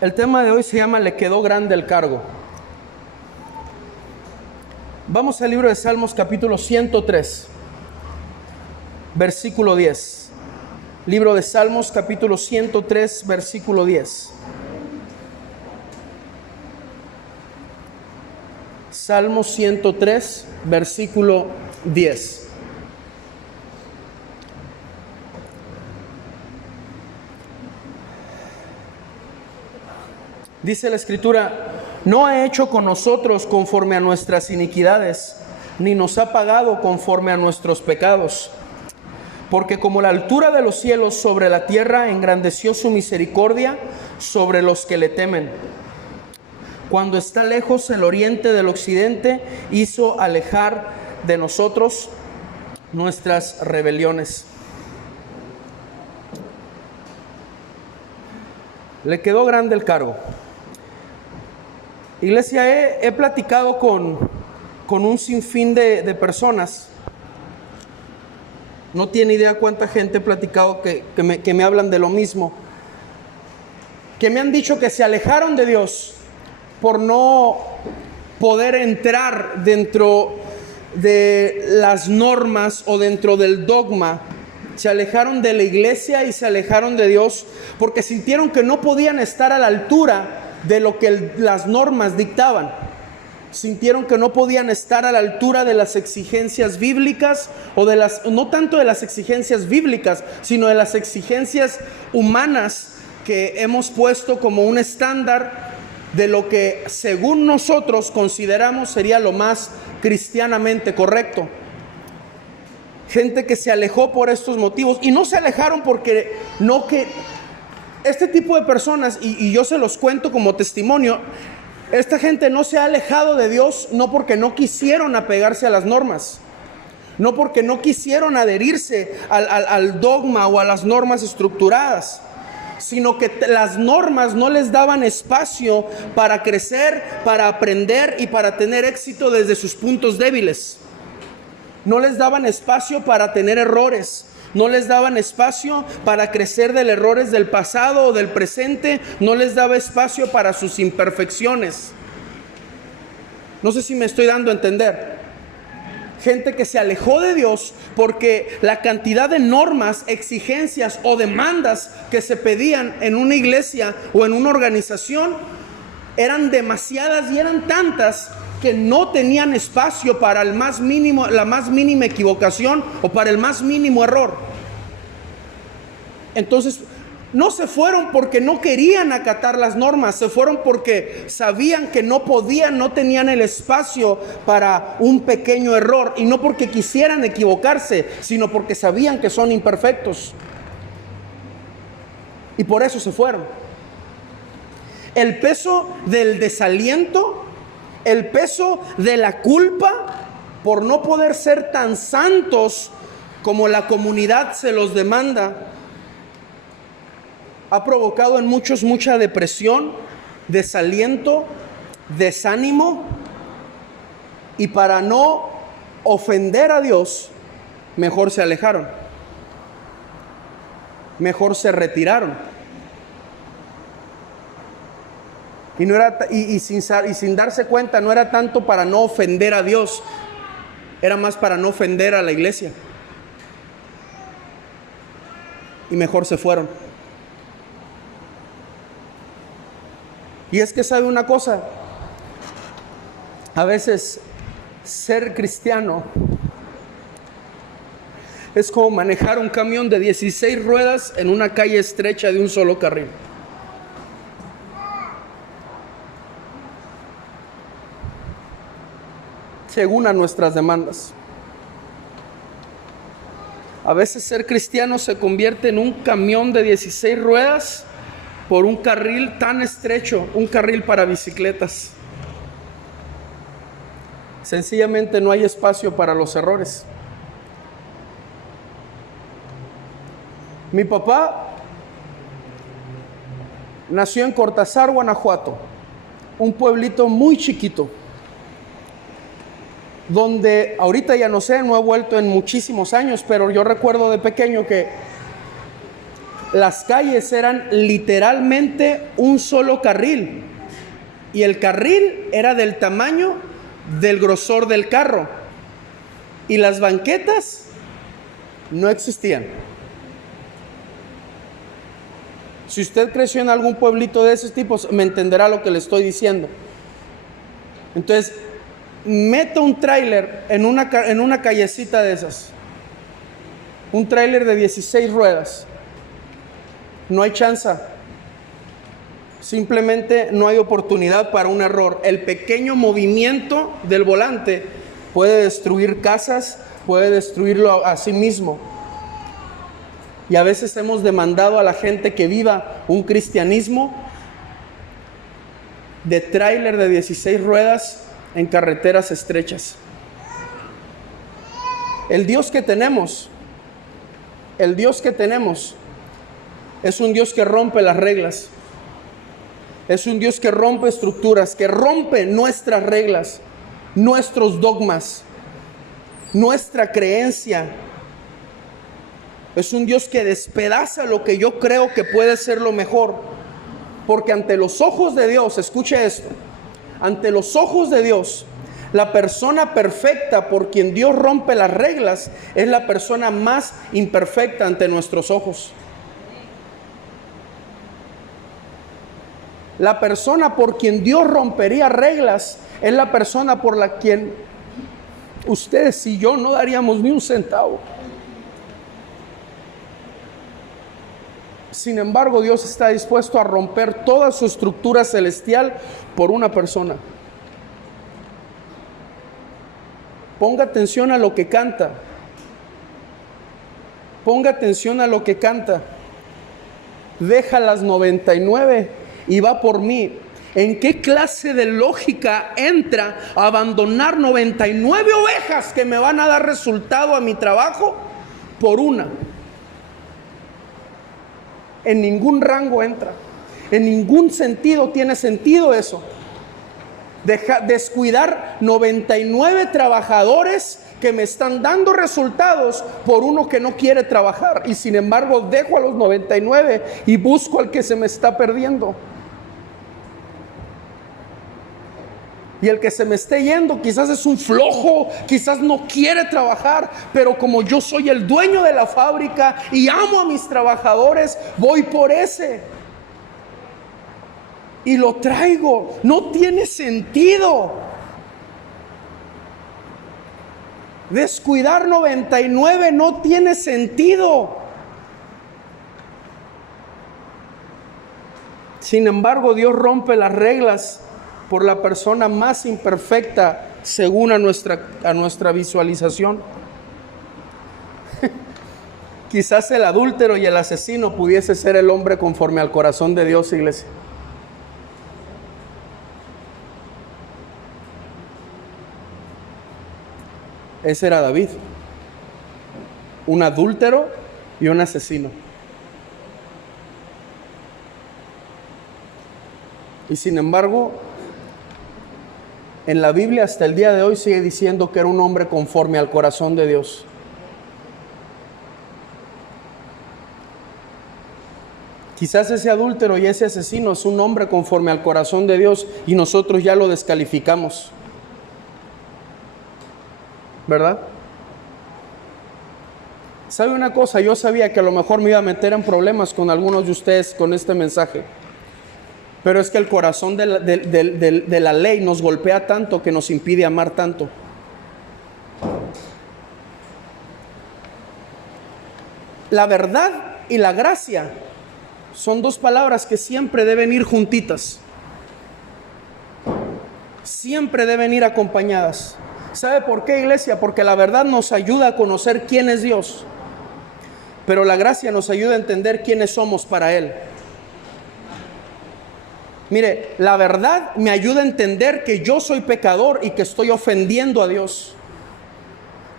El tema de hoy se llama Le quedó grande el cargo. Vamos al libro de Salmos capítulo 103, versículo 10. Libro de Salmos capítulo 103, versículo 10. Salmos 103, versículo 10. Dice la Escritura: no ha hecho con nosotros conforme a nuestras iniquidades, ni nos ha pagado conforme a nuestros pecados. Porque como la altura de los cielos sobre la tierra, engrandeció su misericordia sobre los que le temen. Cuando está lejos el oriente del occidente, hizo alejar de nosotros nuestras rebeliones. Le quedó grande el cargo. Iglesia, he platicado con un sinfín de personas. No tiene idea cuánta gente he platicado que me hablan de lo mismo. Que me han dicho que se alejaron de Dios por no poder entrar dentro de las normas o dentro del dogma. Se alejaron de la iglesia y se alejaron de Dios porque sintieron que no podían estar a la altura de lo que las normas dictaban. Sintieron que no podían estar a la altura de las exigencias bíblicas o no tanto de las exigencias bíblicas, sino de las exigencias humanas que hemos puesto como un estándar de lo que según nosotros consideramos sería lo más cristianamente correcto. Gente que se alejó por estos motivos, y no se alejaron porque no que este tipo de personas, y yo se los cuento como testimonio, esta gente no se ha alejado de Dios no porque no quisieron apegarse a las normas, no porque no quisieron adherirse al dogma o a las normas estructuradas, sino que las normas no les daban espacio para crecer, para aprender y para tener éxito desde sus puntos débiles. No les daban espacio para tener errores. No les daban espacio para crecer de los errores del pasado o del presente. No les daba espacio para sus imperfecciones. No sé si me estoy dando a entender. Gente que se alejó de Dios porque la cantidad de normas, exigencias o demandas que se pedían en una iglesia o en una organización eran demasiadas y eran tantas que no tenían espacio para la más mínima equivocación o para el más mínimo error. Entonces, no se fueron porque no querían acatar las normas, se fueron porque sabían que no podían, no tenían el espacio para un pequeño error, y no porque quisieran equivocarse, sino porque sabían que son imperfectos. Y por eso se fueron. El peso del desaliento, el peso de la culpa por no poder ser tan santos como la comunidad se los demanda, ha provocado en muchos mucha depresión, desaliento, desánimo, y para no ofender a Dios, mejor se alejaron, mejor se retiraron. Y sin darse cuenta, no era tanto para no ofender a Dios, era más para no ofender a la iglesia. Y mejor se fueron. Y es que sabe una cosa, a veces ser cristiano es como manejar un camión de 16 ruedas en una calle estrecha de un solo carril. Según a nuestras demandas. A veces ser cristiano se convierte en un camión de 16 ruedas por un carril tan estrecho, un carril para bicicletas. Sencillamente no hay espacio para los errores. Mi papá nació en Cortázar, Guanajuato, un pueblito muy chiquito, donde ahorita ya no sé, no he vuelto en muchísimos años, pero yo recuerdo de pequeño que las calles eran literalmente un solo carril. Y el carril era del tamaño del grosor del carro. Y las banquetas no existían. Si usted creció en algún pueblito de esos tipos, me entenderá lo que le estoy diciendo. Entonces, meta un tráiler en una callecita de esas. Un tráiler de 16 ruedas. No hay chance. Simplemente no hay oportunidad para un error. El pequeño movimiento del volante puede destruir casas, puede destruirlo a sí mismo. Y a veces hemos demandado a la gente que viva un cristianismo de tráiler de 16 ruedas en carreteras estrechas. El Dios que tenemos es un Dios que rompe las reglas. Es un Dios que rompe estructuras, que rompe nuestras reglas, nuestros dogmas, nuestra creencia. Es un Dios que despedaza lo que yo creo que puede ser lo mejor. Porque ante los ojos de Dios, escuche esto, ante los ojos de Dios, la persona perfecta por quien Dios rompe las reglas es la persona más imperfecta ante nuestros ojos. La persona por quien Dios rompería reglas es la persona por la quien ustedes y yo no daríamos ni un centavo. Sin embargo, Dios está dispuesto a romper toda su estructura celestial por una persona. Ponga atención a lo que canta. Ponga atención a lo que canta. Deja las 99 y va por mí. ¿En qué clase de lógica entra a abandonar 99 ovejas que me van a dar resultado a mi trabajo por una? En ningún rango entra. En ningún sentido tiene sentido eso. Descuidar 99 trabajadores que me están dando resultados por uno que no quiere trabajar. Y sin embargo dejo a los 99 y busco al que se me está perdiendo. Y el que se me esté yendo quizás es un flojo, quizás no quiere trabajar, pero como yo soy el dueño de la fábrica y amo a mis trabajadores, voy por ese. Y lo traigo. No tiene sentido. Descuidar 99 no tiene sentido. Sin embargo, Dios rompe las reglas por la persona más imperfecta según a nuestra visualización. Quizás el adúltero y el asesino pudiese ser el hombre conforme al corazón de Dios, iglesia. Ese era David, un adúltero y un asesino. Y sin embargo, en la Biblia hasta el día de hoy sigue diciendo que era un hombre conforme al corazón de Dios. Quizás ese adúltero y ese asesino es un hombre conforme al corazón de Dios y nosotros ya lo descalificamos, ¿verdad? ¿Sabe una cosa? Yo sabía que a lo mejor me iba a meter en problemas con algunos de ustedes con este mensaje. Pero es que el corazón de la ley nos golpea tanto que nos impide amar tanto. La verdad y la gracia son dos palabras que siempre deben ir juntitas. Siempre deben ir acompañadas. ¿Sabe por qué, iglesia? Porque la verdad nos ayuda a conocer quién es Dios. Pero la gracia nos ayuda a entender quiénes somos para Él. Mire, la verdad me ayuda a entender que yo soy pecador y que estoy ofendiendo a Dios.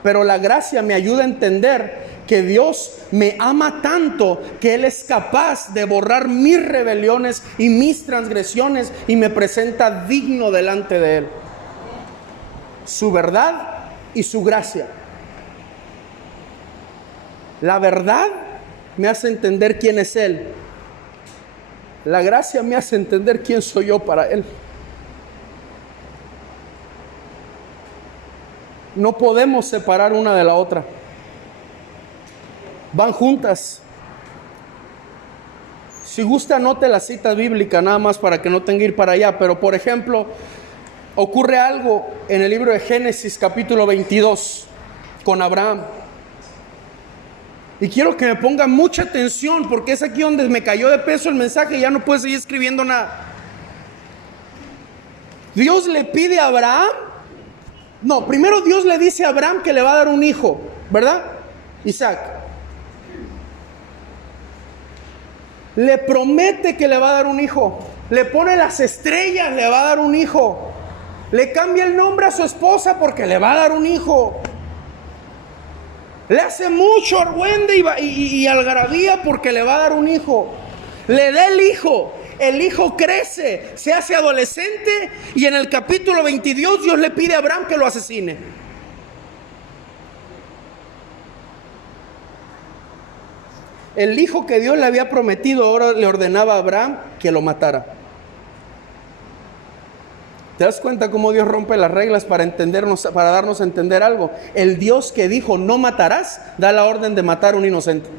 Pero la gracia me ayuda a entender que Dios me ama tanto que Él es capaz de borrar mis rebeliones y mis transgresiones y me presenta digno delante de Él. Su verdad y su gracia. La verdad me hace entender quién es Él. La gracia me hace entender quién soy yo para Él. No podemos separar una de la otra. Van juntas. Si gusta, anote la cita bíblica nada más para que no tenga que ir para allá. Pero por ejemplo, ocurre algo en el libro de Génesis capítulo 22 con Abraham. Y quiero que me pongan mucha atención porque es aquí donde me cayó de peso el mensaje y ya no puedo seguir escribiendo nada. Dios le pide a Abraham. No, primero Dios le dice a Abraham que le va a dar un hijo, ¿verdad? Isaac. Le promete que le va a dar un hijo. Le pone las estrellas, le va a dar un hijo. Le cambia el nombre a su esposa porque le va a dar un hijo. Le hace mucho argüende y algarabía porque le va a dar un hijo. Le da el hijo. El hijo crece, se hace adolescente y en el capítulo 22 Dios le pide a Abraham que lo asesine. El hijo que Dios le había prometido ahora le ordenaba a Abraham que lo matara. ¿Te das cuenta cómo Dios rompe las reglas para entendernos, para darnos a entender algo? El Dios que dijo no matarás, da la orden de matar a un inocente.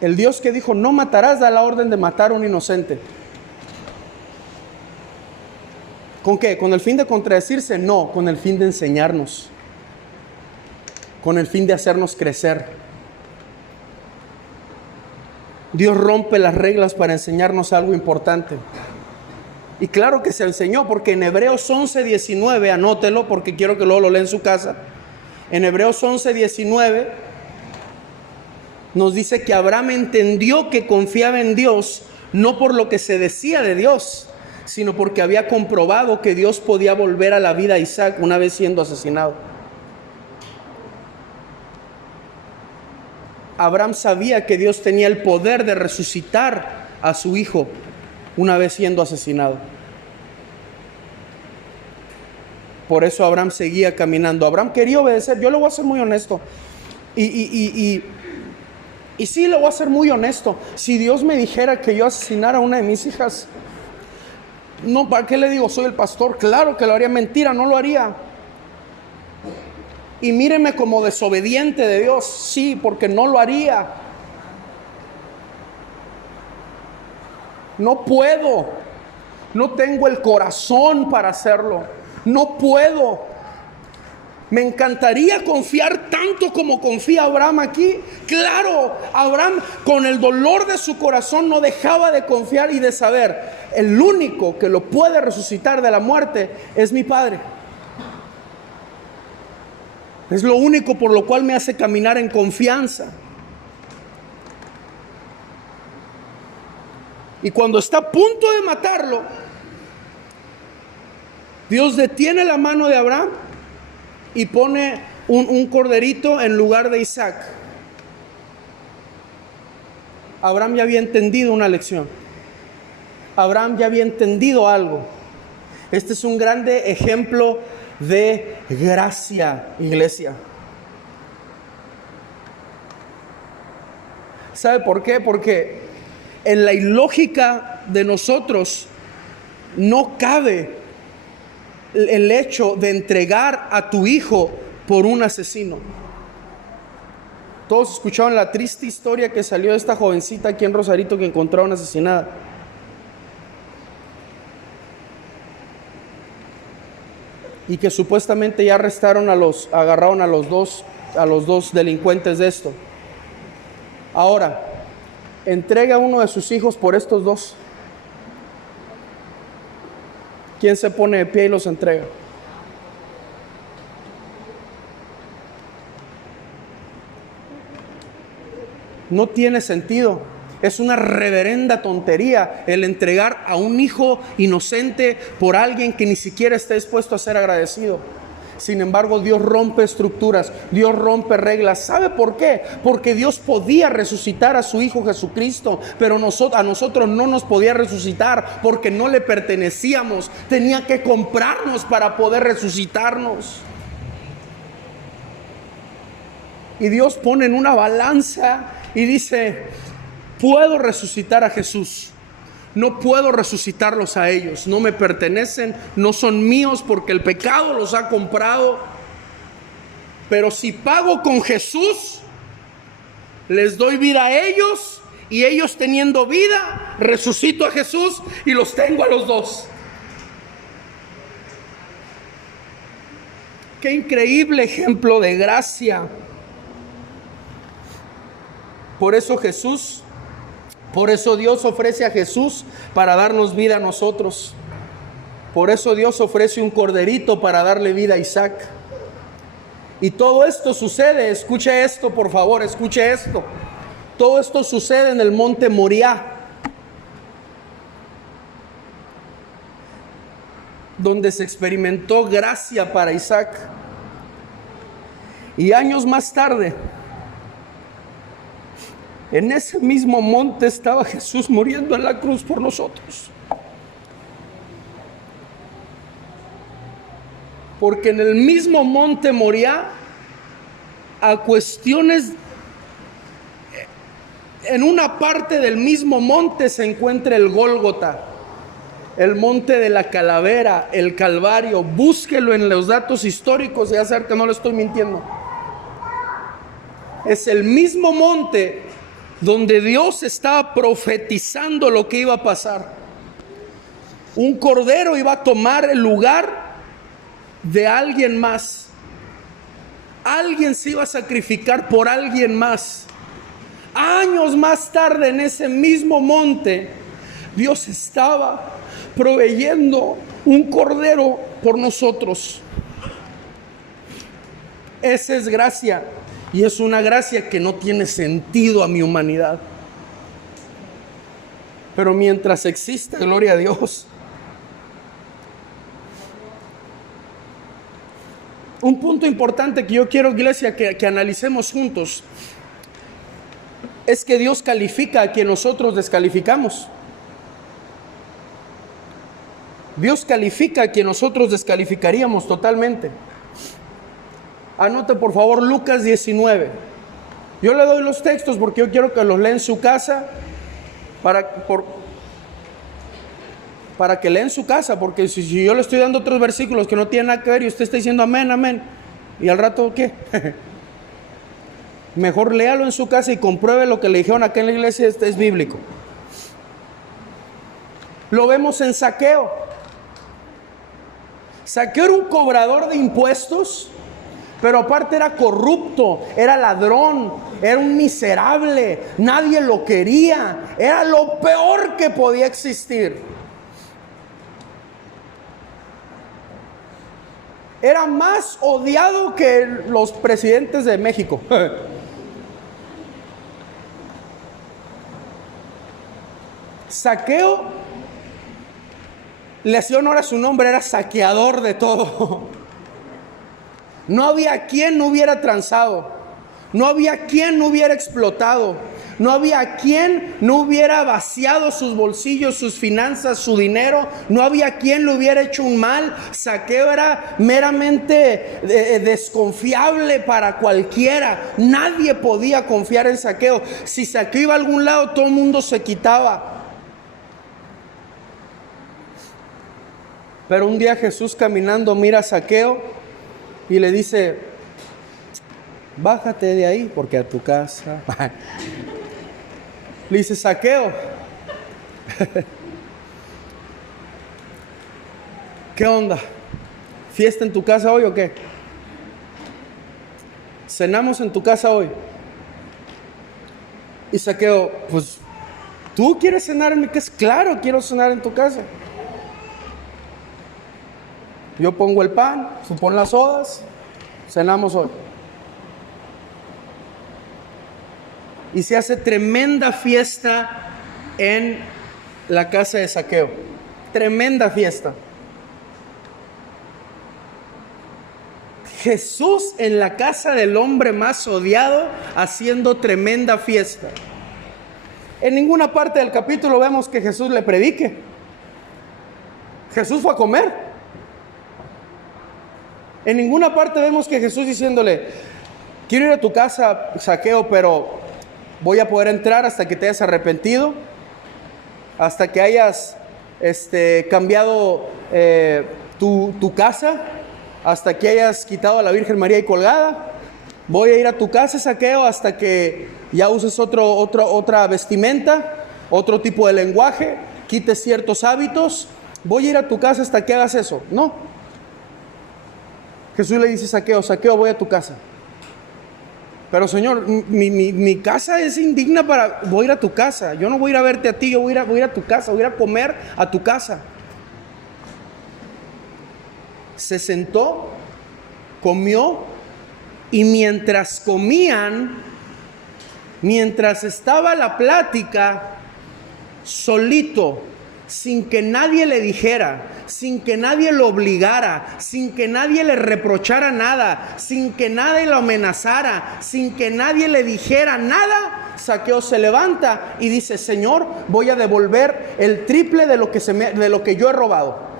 El Dios que dijo no matarás, da la orden de matar a un inocente. ¿Con qué? ¿Con el fin de contradecirse? No, con el fin de enseñarnos. Con el fin de hacernos crecer. Dios rompe las reglas para enseñarnos algo importante. Y claro que se enseñó, porque en Hebreos 11:19, anótelo porque quiero que luego lo lea en su casa. En Hebreos 11:19 nos dice que Abraham entendió que confiaba en Dios, no por lo que se decía de Dios, sino porque había comprobado que Dios podía volver a la vida a Isaac una vez siendo asesinado. Abraham sabía que Dios tenía el poder de resucitar a su hijo una vez siendo asesinado. Por eso Abraham seguía caminando. Abraham quería obedecer. Yo le voy a ser muy honesto. Y sí, le voy a ser muy honesto. Si Dios me dijera que yo asesinara a una de mis hijas, no, ¿para qué le digo? Soy el pastor. Claro que lo haría. Mentira, no lo haría. Y míreme como desobediente de Dios. Sí, porque no lo haría. No puedo. No tengo el corazón para hacerlo. No puedo. Me encantaría confiar tanto como confía Abraham aquí. Claro, Abraham con el dolor de su corazón no dejaba de confiar y de saber, el único que lo puede resucitar de la muerte es mi Padre. Es lo único por lo cual me hace caminar en confianza. Y cuando está a punto de matarlo, Dios detiene la mano de Abraham y pone un corderito en lugar de Isaac. Abraham ya había entendido una lección. Abraham ya había entendido algo. Este es un grande ejemplo de gracia, iglesia. ¿Sabe por qué? Porque en la ilógica de nosotros no cabe el hecho de entregar a tu hijo por un asesino. Todos escucharon la triste historia que salió de esta jovencita aquí en Rosarito que encontraron asesinada. Y que supuestamente ya agarraron a los dos delincuentes de esto. Ahora, entrega a uno de sus hijos por estos dos. ¿Quién se pone de pie y los entrega? No tiene sentido. Es una reverenda tontería el entregar a un hijo inocente por alguien que ni siquiera está dispuesto a ser agradecido. Sin embargo, Dios rompe estructuras, Dios rompe reglas. ¿Sabe por qué? Porque Dios podía resucitar a su Hijo Jesucristo, pero a nosotros no nos podía resucitar porque no le pertenecíamos. Tenía que comprarnos para poder resucitarnos. Y Dios pone en una balanza y dice: puedo resucitar a Jesús, no puedo resucitarlos a ellos, no me pertenecen, no son míos porque el pecado los ha comprado. Pero si pago con Jesús, les doy vida a ellos, y ellos teniendo vida, resucito a Jesús y los tengo a los dos. Qué increíble ejemplo de gracia. Por eso Dios ofrece a Jesús para darnos vida a nosotros. Por eso Dios ofrece un corderito para darle vida a Isaac. Y todo esto sucede, escuche esto por favor, escuche esto. Todo esto sucede en el monte Moriah, donde se experimentó gracia para Isaac. Y años más tarde, en ese mismo monte estaba Jesús muriendo en la cruz por nosotros. Porque en el mismo monte Moriah, en una parte del mismo monte se encuentra el Gólgota, el monte de la calavera, el Calvario. Búsquelo en los datos históricos y hacer que no le estoy mintiendo. Es el mismo monte donde Dios estaba profetizando lo que iba a pasar. Un cordero iba a tomar el lugar de alguien más. Alguien se iba a sacrificar por alguien más. Años más tarde, en ese mismo monte, Dios estaba proveyendo un cordero por nosotros. Esa es gracia. Y es una gracia que no tiene sentido a mi humanidad. Pero mientras exista, gloria a Dios. Un punto importante que yo quiero, iglesia, que analicemos juntos, es que Dios califica a quien nosotros descalificamos. Dios califica a quien nosotros descalificaríamos totalmente. Anote por favor Lucas 19. Yo le doy los textos porque yo quiero que los lea en su casa, para que lea en su casa, porque si yo le estoy dando otros versículos que no tienen nada que ver y usted está diciendo amén, amén, y al rato ¿qué? Mejor léalo en su casa y compruebe lo que le dijeron acá en la iglesia, es bíblico. Lo vemos en Zaqueo. Zaqueo era un cobrador de impuestos, pero aparte era corrupto, era ladrón, era un miserable, nadie lo quería, era lo peor que podía existir. Era más odiado que los presidentes de México. Zaqueo, le hacía honor a su nombre, era saqueador de todo. No había quien no hubiera transado, no había quien no hubiera explotado, no había quien no hubiera vaciado sus bolsillos, sus finanzas, su dinero, no había quien le hubiera hecho un mal. Zaqueo era meramente desconfiable para cualquiera. Nadie podía confiar en Zaqueo. Si Zaqueo iba a algún lado, todo el mundo se quitaba. Pero un día Jesús caminando mira a Zaqueo y le dice: bájate de ahí porque a tu casa. Le dice: Zaqueo, ¿qué onda? ¿Fiesta en tu casa hoy o qué? ¿Cenamos en tu casa hoy? Y Zaqueo: pues, ¿tú quieres cenar en mi casa? Claro, quiero cenar en tu casa. Yo pongo el pan, tú pon las sodas, cenamos hoy. Y se hace tremenda fiesta en la casa de Zaqueo. Tremenda fiesta. Jesús en la casa del hombre más odiado, haciendo tremenda fiesta. En ninguna parte del capítulo vemos que Jesús le predique. Jesús fue a comer. En ninguna parte vemos que Jesús diciéndole: quiero ir a tu casa, Zaqueo, pero voy a poder entrar hasta que te hayas arrepentido, hasta que hayas cambiado tu casa, hasta que hayas quitado a la Virgen María y colgada. Voy a ir a tu casa, Zaqueo, hasta que ya uses otra vestimenta, otro tipo de lenguaje, quites ciertos hábitos. Voy a ir a tu casa hasta que hagas eso. No. Jesús le dice a Zaqueo: Zaqueo, voy a tu casa. Pero Señor, mi casa es indigna para... Voy a ir a tu casa. Yo no voy a ir a verte a ti, yo voy a ir a tu casa, voy a ir a comer a tu casa. Se sentó, comió, y mientras comían, mientras estaba la plática, solito, sin que nadie le dijera, sin que nadie lo obligara, sin que nadie le reprochara nada, sin que nadie lo amenazara, sin que nadie le dijera nada, Zaqueo se levanta y dice: Señor, voy a devolver el triple de lo que yo he robado.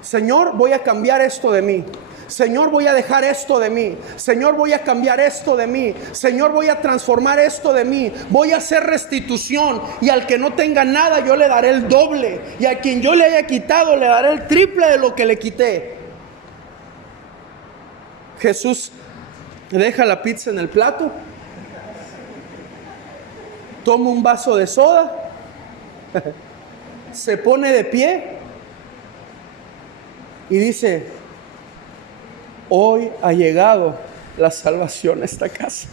Señor, voy a cambiar esto de mí. Señor, voy a dejar esto de mí. Señor, voy a cambiar esto de mí. Señor, voy a transformar esto de mí. Voy a hacer restitución. Y al que no tenga nada, yo le daré el doble. Y a quien yo le haya quitado, le daré el triple de lo que le quité. Jesús deja la pizza en el plato, toma un vaso de soda, se pone de pie y dice: hoy ha llegado la salvación a esta casa.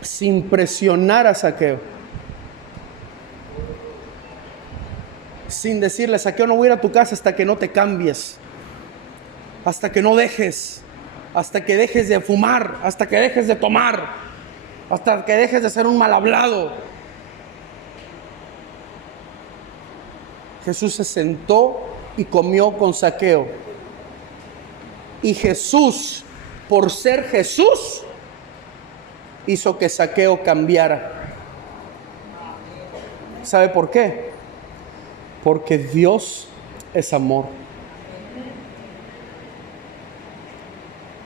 Sin presionar a Zaqueo, sin decirle: Zaqueo, no voy a ir a tu casa hasta que no te cambies, hasta que no dejes, hasta que dejes de fumar, hasta que dejes de tomar, hasta que dejes de ser un mal hablado. Jesús se sentó y comió con Zaqueo. Y Jesús, por ser Jesús, hizo que Zaqueo cambiara. ¿Sabe por qué? Porque Dios es amor.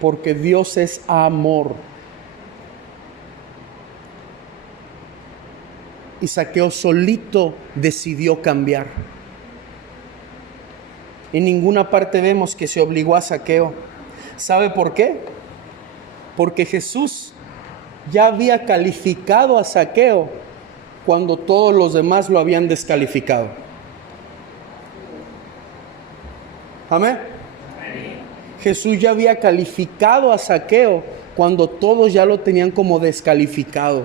Porque Dios es amor. Y Zaqueo solito decidió cambiar. En ninguna parte vemos que se obligó a Zaqueo. ¿Sabe por qué? Porque Jesús ya había calificado a Zaqueo cuando todos los demás lo habían descalificado. Amén. Jesús ya había calificado a Zaqueo cuando todos ya lo tenían como descalificado.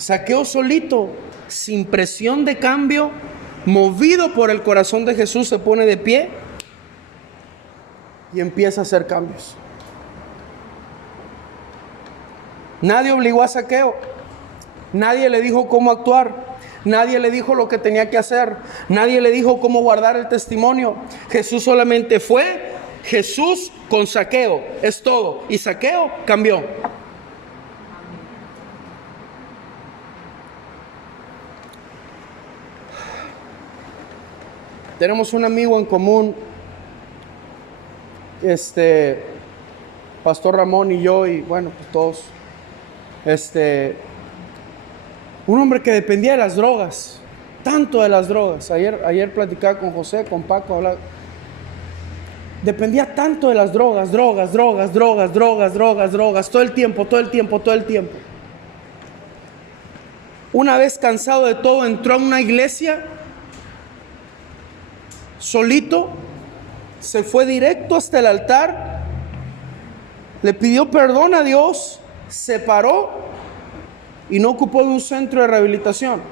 Zaqueo solito, sin presión de cambio, movido por el corazón de Jesús, se pone de pie y empieza a hacer cambios. Nadie obligó a Zaqueo, nadie le dijo cómo actuar, nadie le dijo lo que tenía que hacer, nadie le dijo cómo guardar el testimonio. Jesús solamente fue Jesús con Zaqueo, es todo. Y Zaqueo cambió. Tenemos un amigo en común, Pastor Ramón y yo, y bueno, pues todos. Un hombre que dependía de las drogas, tanto de las drogas. Ayer platicaba con José, con Paco, hablaba. Dependía tanto de las drogas, todo el tiempo. Una vez cansado de todo, entró a una iglesia solito, se fue directo hasta el altar, le pidió perdón a Dios, se paró y no ocupó de un centro de rehabilitación.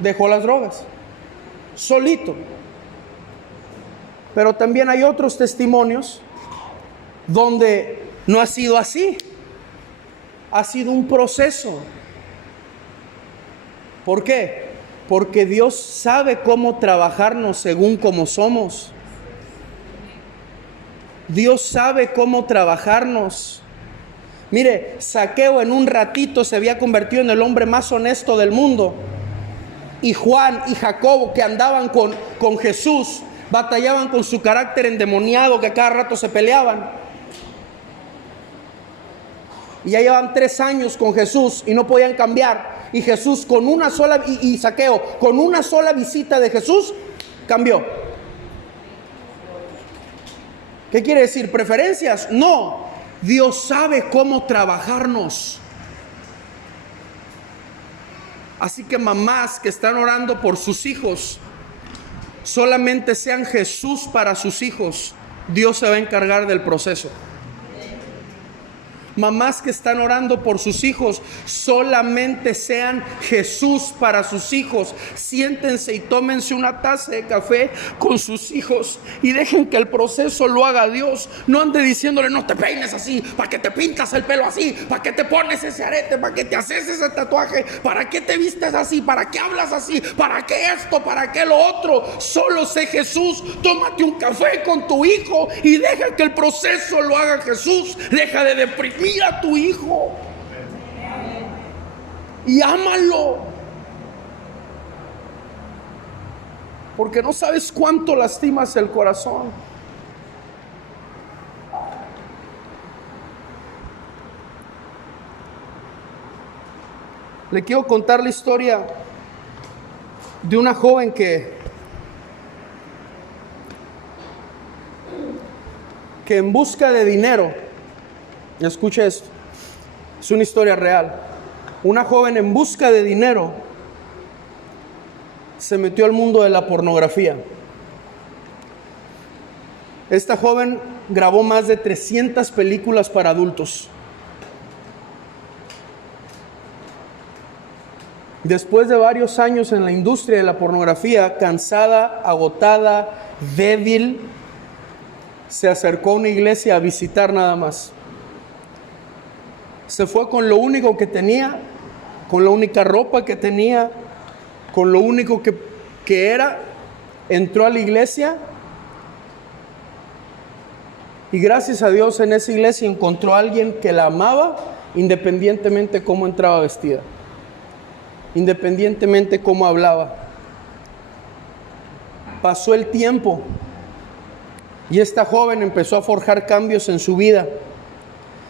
Dejó las drogas, solito. Pero también hay otros testimonios donde no ha sido así. ha sido un proceso. ¿Por qué? Porque Dios sabe cómo trabajarnos según como somos. Dios sabe cómo trabajarnos. Mire, Zaqueo en un ratito se había convertido en el hombre más honesto del mundo. Y Juan y Jacobo, que andaban con Jesús, batallaban con su carácter endemoniado, que a cada rato se peleaban. Y ya llevan 3 años con Jesús y no podían cambiar. Y Jesús con una sola, y Zaqueo con una sola visita de Jesús, cambió. ¿Qué quiere decir? ¿Preferencias? No. Dios sabe cómo trabajarnos. Así que mamás que están orando por sus hijos, solamente sean Jesús para sus hijos. Dios se va a encargar del proceso. Mamás que están orando por sus hijos, solamente sean Jesús para sus hijos. Siéntense y tómense una taza de café con sus hijos y dejen que el proceso lo haga Dios. No ande diciéndole: no te peines así, para que te pintas el pelo así, para que te pones ese arete, para que te haces ese tatuaje, para que te vistes así, para que hablas así, para que esto, para que lo otro. Solo sé Jesús. Tómate un café con tu hijo y deja que el proceso lo haga Jesús. Deja de deprimir a tu hijo y ámalo, porque no sabes cuánto lastimas el corazón. Le quiero contar la historia de una joven que en busca de dinero, escucha esto, es una historia real. Una joven en busca de dinero se metió al mundo de la pornografía. Esta joven grabó más de 300 películas para adultos. Después de varios años en la industria de la pornografía, cansada, agotada, débil, se acercó a una iglesia a visitar nada más. Se fue con lo único que tenía, con la única ropa que tenía, con lo único que era. Entró a la iglesia y gracias a Dios en esa iglesia encontró a alguien que la amaba, independientemente de cómo entraba vestida, independientemente de cómo hablaba. Pasó el tiempo y esta joven empezó a forjar cambios en su vida.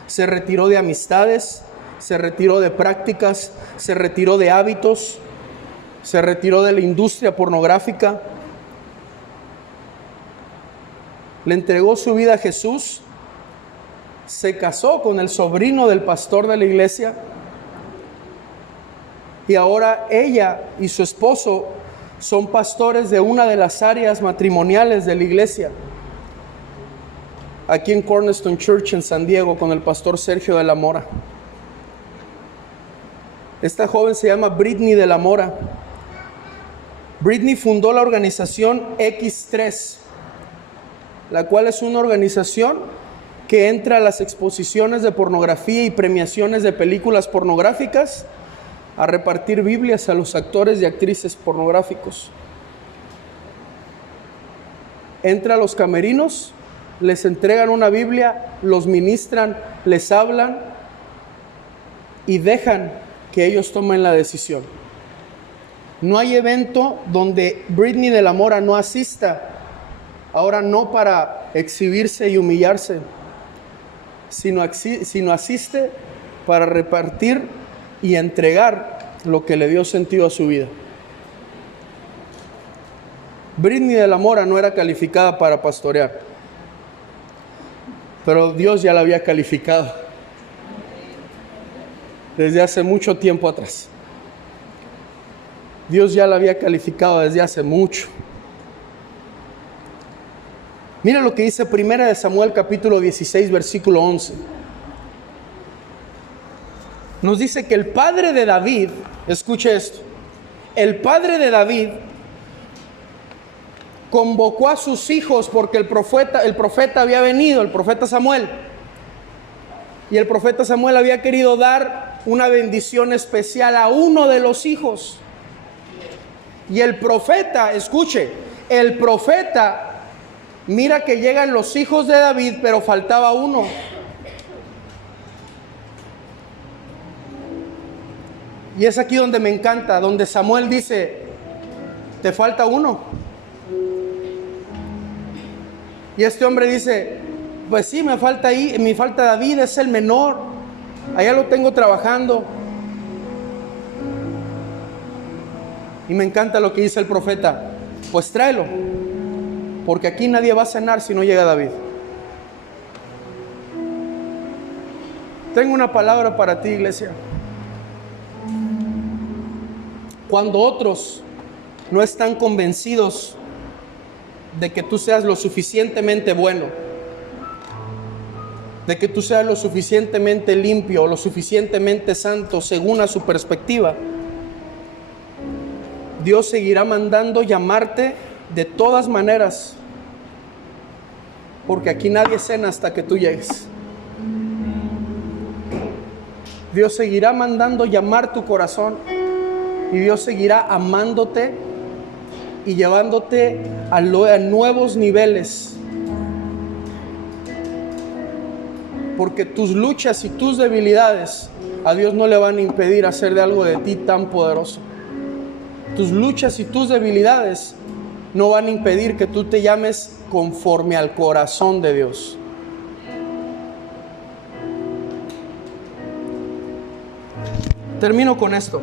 Se retiró de amistades, se retiró de prácticas, se retiró de hábitos, se retiró de la industria pornográfica. Le entregó su vida a Jesús, se casó con el sobrino del pastor de la iglesia y ahora ella y su esposo son pastores de una de las áreas matrimoniales de la iglesia, aquí en Cornerstone Church en San Diego, con el pastor Sergio de la Mora. Esta joven se llama Britney de la Mora. Britney fundó la organización X3, la cual es una organización que entra a las exposiciones de pornografía y premiaciones de películas pornográficas a repartir Biblias a los actores y actrices pornográficos. Entra a los camerinos, les entregan una Biblia, los ministran, les hablan y dejan que ellos tomen la decisión. No hay evento donde Britney de la Mora no asista, ahora no para exhibirse y humillarse, sino asiste para repartir y entregar lo que le dio sentido a su vida. Britney de la Mora no era calificada para pastorear, pero Dios ya la había calificado desde hace mucho tiempo atrás. Dios ya la había calificado desde hace mucho. Mira lo que dice 1 Samuel capítulo 16 versículo 11. Nos dice que el padre de David, escuche esto, el padre de David convocó a sus hijos porque el profeta había venido, el profeta Samuel. Y el profeta Samuel había querido dar una bendición especial a uno de los hijos. Y el profeta, escuche, el profeta mira que llegan los hijos de David, pero faltaba uno. Y es aquí donde me encanta, donde Samuel dice, te falta uno. Y este hombre dice, pues sí, me falta David, es el menor, allá lo tengo trabajando. Y me encanta lo que dice el profeta, pues tráelo, porque aquí nadie va a cenar si no llega David. Tengo una palabra para ti, iglesia. Cuando otros no están convencidos de que tú seas lo suficientemente bueno, de que tú seas lo suficientemente limpio, lo suficientemente santo según a su perspectiva, Dios seguirá mandando llamarte de todas maneras, porque aquí nadie cena hasta que tú llegues. Dios seguirá mandando llamar tu corazón, y Dios seguirá amándote y llevándote a nuevos niveles, porque tus luchas y tus debilidades a Dios no le van a impedir hacer de algo de ti tan poderoso. Tus luchas y tus debilidades no van a impedir que tú te llames conforme al corazón de Dios. Termino con esto.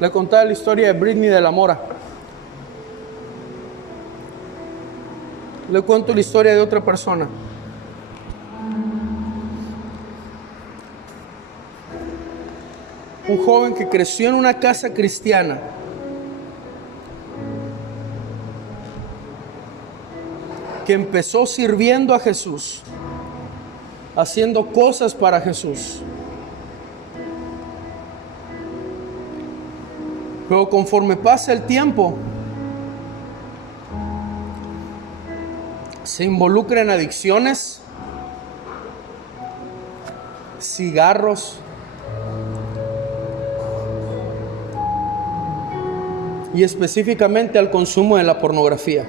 Le contaba la historia de Britney de la Mora. Le cuento la historia de otra persona. Un joven que creció en una casa cristiana, que empezó sirviendo a Jesús, haciendo cosas para Jesús. Pero conforme pasa el tiempo, se involucra en adicciones, cigarros, y específicamente al consumo de la pornografía.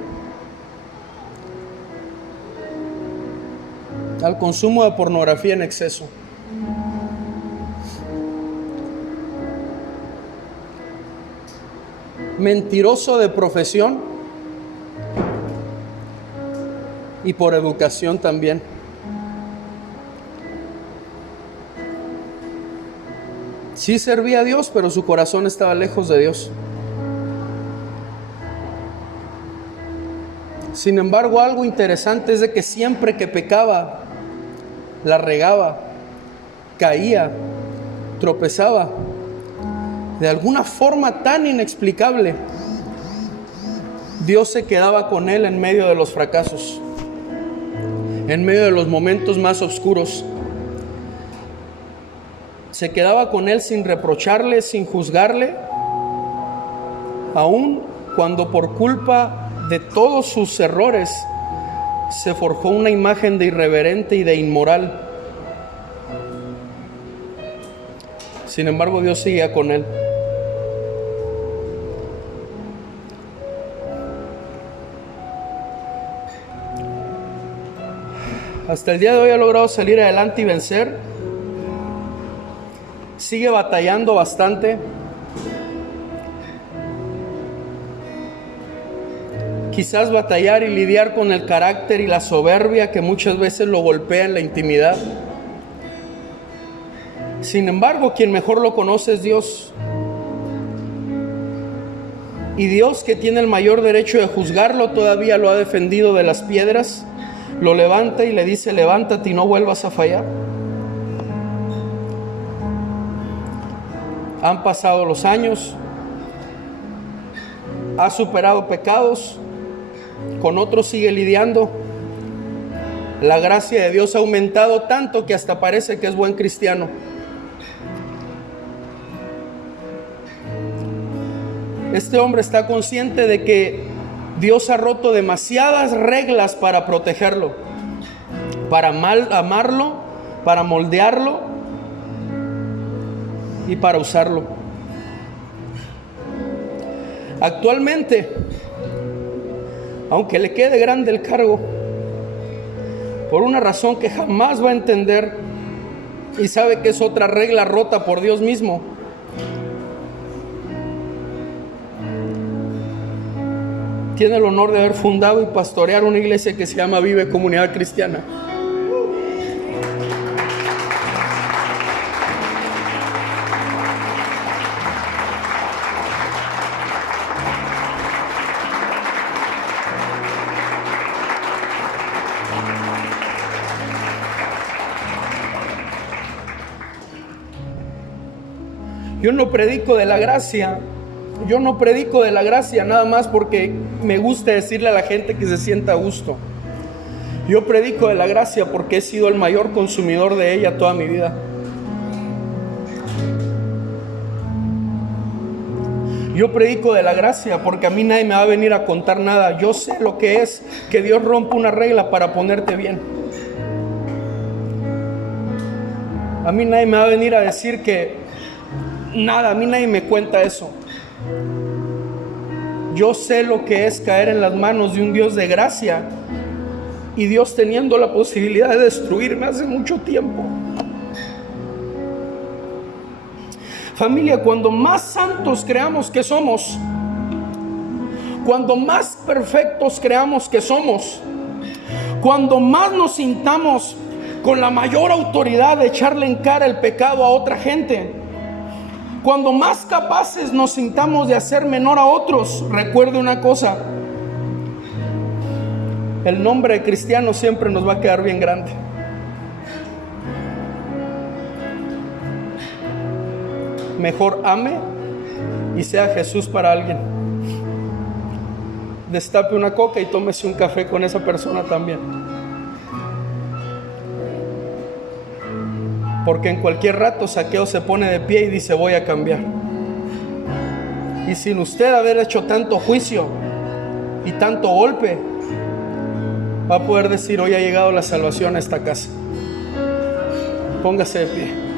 Al consumo de pornografía en exceso. Mentiroso de profesión y por educación también. Sí servía a Dios, pero su corazón estaba lejos de Dios. Sin embargo, algo interesante es de que siempre que pecaba, la regaba, caía, tropezaba, de alguna forma tan inexplicable, Dios se quedaba con él en medio de los fracasos, en medio de los momentos más oscuros. Se quedaba con él sin reprocharle, sin juzgarle, aun cuando por culpa de todos sus errores se forjó una imagen de irreverente y de inmoral. Sin embargo, Dios seguía con él. Hasta el día de hoy ha logrado salir adelante y vencer. Sigue batallando bastante. Quizás batallar y lidiar con el carácter y la soberbia que muchas veces lo golpea en la intimidad. Sin embargo, quien mejor lo conoce es Dios. Y Dios, que tiene el mayor derecho de juzgarlo, todavía lo ha defendido de las piedras. Lo levanta y le dice: levántate y no vuelvas a fallar. Han pasado los años, ha superado pecados, con otros sigue lidiando. La gracia de Dios ha aumentado tanto que hasta parece que es buen cristiano. Este hombre está consciente de que Dios ha roto demasiadas reglas para protegerlo. para amarlo, para moldearlo y para usarlo. Actualmente, aunque le quede grande el cargo, por una razón que jamás va a entender, y sabe que es otra regla rota por Dios mismo, tiene el honor de haber fundado y pastorear una iglesia que se llama Vive Comunidad Cristiana. Yo no predico de la gracia. Yo no predico de la gracia nada más porque me gusta decirle a la gente que se sienta a gusto. Yo predico de la gracia porque he sido el mayor consumidor de ella toda mi vida. Yo predico de la gracia porque a mí nadie me va a venir a contar nada. Yo sé lo que es que Dios rompa una regla para ponerte bien. A mí nadie me va a venir a decir que nada, a mí nadie me cuenta eso. Yo sé lo que es caer en las manos de un Dios de gracia, y Dios teniendo la posibilidad de destruirme hace mucho tiempo. Familia, cuando más santos creamos que somos, cuando más perfectos creamos que somos, cuando más nos sintamos con la mayor autoridad de echarle en cara el pecado a otra gente, cuando más capaces nos sintamos de hacer menor a otros, recuerde una cosa: el nombre de cristiano siempre nos va a quedar bien grande. Mejor ame y sea Jesús para alguien. Destape una coca y tómese un café con esa persona también. Porque en cualquier rato Zaqueo se pone de pie y dice: voy a cambiar. Y sin usted haber hecho tanto juicio y tanto golpe, va a poder decir: hoy ha llegado la salvación a esta casa. Póngase de pie.